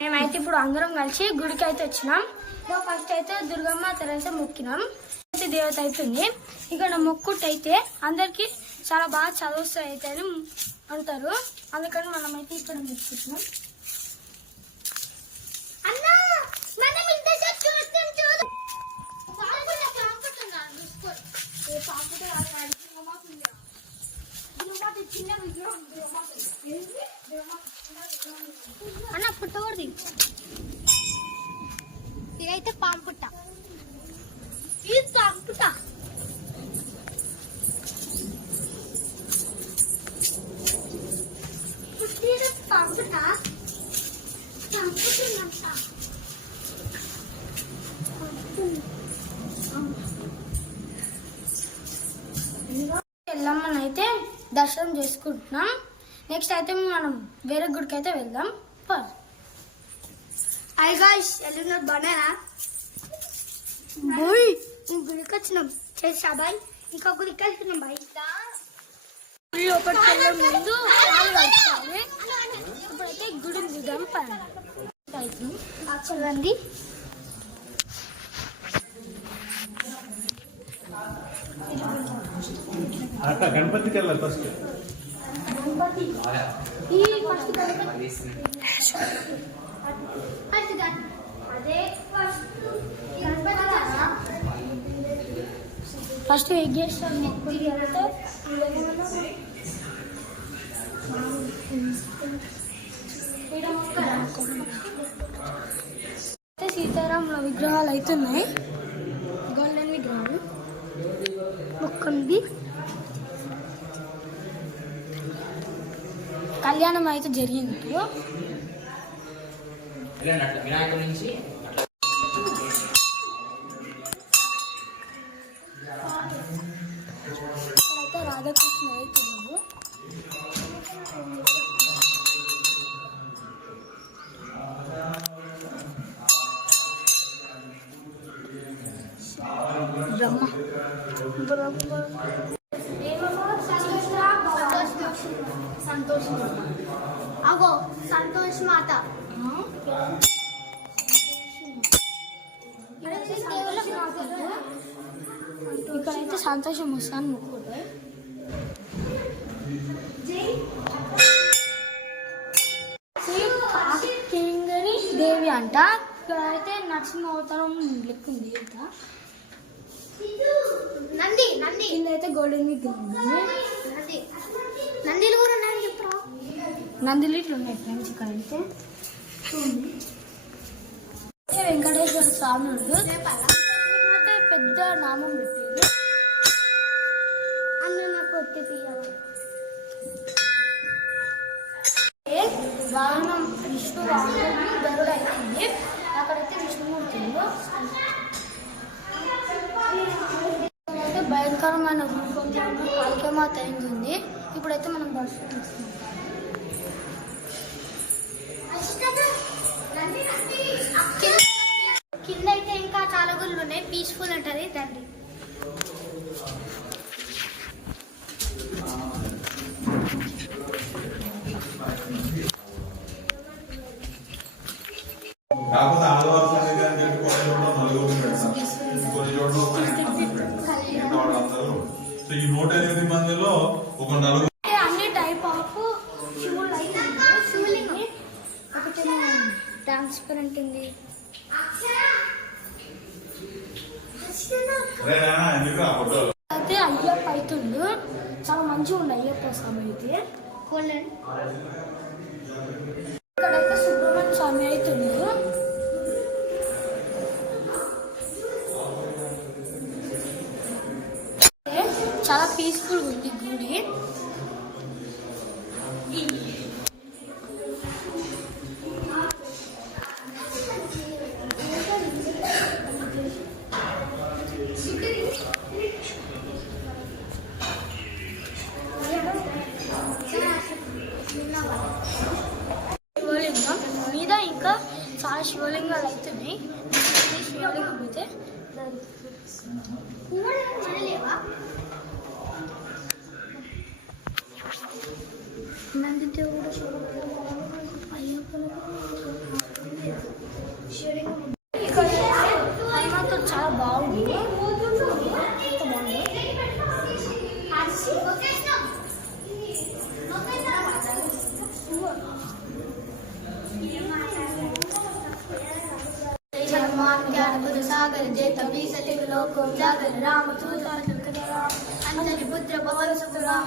మేమైతే ఇప్పుడు అందరం కలిసి గుడికి అయితే వచ్చినాం ఫస్ట్ అయితే దుర్గమ్మ తర్వాత మొక్కినాం. అయితే దేవత అయిపోయింది. ఇక్కడ మొక్కుట్ అయితే అందరికి చాలా బాగా చదువుతాయి అయితే అని అంటారు. అందుకని మనం అయితే ఇక్కడ మొక్కుతున్నాం అన్న పుట్టకూడదు ఇదైతే పాంపుట్ట ఇది పుట్ట. పుట్టిన పాంపుట్ట చంపుతుందంట దర్శనం చేసుకుంటున్నాం. నెక్స్ట్ అయితే మనం వేరే గుడికి అయితే వెళ్దాం. పర్ హాయ్ గాయ్స్ ఎల్లున్నారు బాగున్నారా? బోయ్. గుడికి వచ్చినాం. చేసా బాయ్ ఇంకా గుడికి వెళ్తున్నాం బాయ్. గుడి లోపలికి వెళ్ళే ముందు ఇప్పుడైతే పర్ చూడండి గణపతికి వెళ్ళాలి ఫస్ట్ ఈ ఫస్ట్ గణపతి అదే ఫస్ట్ గణపతి కదా ఫస్ట్ సీతారాముల విగ్రహాలు అవుతున్నాయి ఉన్నాయి గోల్డెన్ విగ్రహాలు మొక్కంది కళ్యాణం అయితే జరిగింది? ఇప్పుడు రాధాకృష్ణ అయితే బ్రహ్మ. బ్రహ్మ సంతోష్ అగో మాత ఇక్కడైతే సంతోషం వస్తాను మొక్కుకుంటే కింగని దేవి అంట. ఇక్కడైతే నరసింహ అవతారం లెక్క ఉంది అంట. నంది నంది. కిందైతే గోల్డెన్ విగ్రహం నంది. నందిలు కూడా నంది చెప్పురా ఉన్నాయి ఫ్రెండ్స్ ఇక్కడ చూడండి. వెంకటేశ్వర స్వామి ఉండు అయితే పెద్ద నామం పెట్టారు. అన్న నాకు ఒత్తి తీయాలి వాహనం విష్ణు వాహనం గరుడ అవుతుంది అక్కడైతే విష్ణుమూర్తి అయితే భయంకరమైన రూపంలో కాళికమాత అయింది ఉంది ఇప్పుడైతే మనం దర్శనం ఇస్తున్నాం కింద అయితే ఇంకా చాలా గుళ్ళు ఉన్నాయి పీస్ఫుల్ ఉంటది తండ్రి కాకపోతే ఆదివారం సంగతి అని చెప్పి కొన్ని చోట్ల నలుగురు పెడతాం కొన్ని చోట్ల ఒక ఎనిమిది మంది పెడతాం మిగతా వాళ్ళందరూ సో ఈ నూట ఎనిమిది మందిలో ఒక నలుగురు ట్రాన్స్పరెంట్ ఉంది. అయితే అయ్యప్ప అవుతుండు. చాలా మంచిగా ఉంది అయ్యప్ప స్వామి అయితే. చాలా పీస్ఫుల్ ఉంది గుడి శివలింగం మీద ఇంకా చాలా శివలింగాలు అవుతున్నాయి ఈ శివలింగం అయితే Ben de diyorum అయినంత చాలా బాగుంది సాగర్ జయ తీ సతి లోకం జాగర్ రామ చూడ అంతరి పుత్ర పవన సుఖ రామ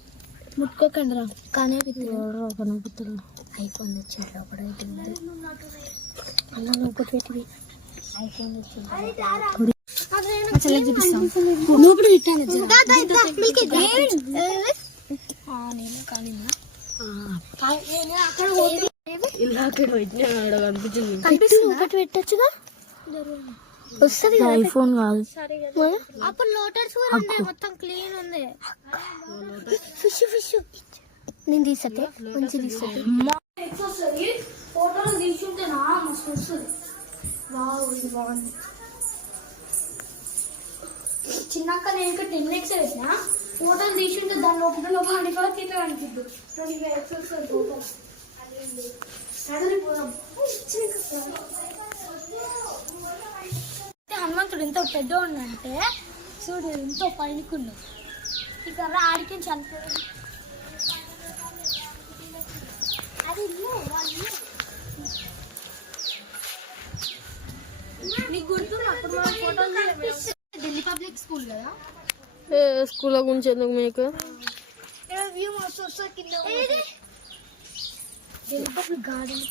ముట్టుకోకండి రా కానీ కనుపుతాడు ఐఫోన్ తెచ్చింది లోపల పెట్టి ఐఫోన్ తెచ్చింది అసలు చూపిస్తాం లోపల పెట్టాను నేను కానీ ఇలా అక్కడ పెట్టినా ఆడ కనిపించింది ఒకటి పెట్టచ్చుగా వస్తుంది ఐఫోన్ కాదు. అప్పుడు లోటర్స్ కూడా ఉంది మొత్తం క్లీన్ ఉంది ఫిష్ ఫిష్. నేను తీసతే మంచి తీసతే వస్తుంది ఫోటోలు తీసుంటే నా మస్తు వస్తుంది. వావ్ ఇది బాగుంది. చిన్నాక నేను ఇంకా టెన్ ఎక్స్ వేసిన ఫోటోలు తీసుంటే దాని లోపల లోపల అడిగా తీట అనిపిద్దు ట్వంటీ ఫైవ్ ఎక్స్ వస్తుంది ఫోటో పోదాం. హనుమంతుడు ఎంతో పెద్ద ఉండంటే చూడు ఎంతో పైనకున్నాడు. ఇక ఆడికి చనిపోయాడు. అది. నీకు గుర్తుంది? అప్పుడు మన ఫోటోలు ఢిల్లీ పబ్లిక్ స్కూల్ కదా? స్కూల్ గురించి ఎందుకు మీకు? వ్యూ మస్తు వస్తుంది కింద గార్డెన్.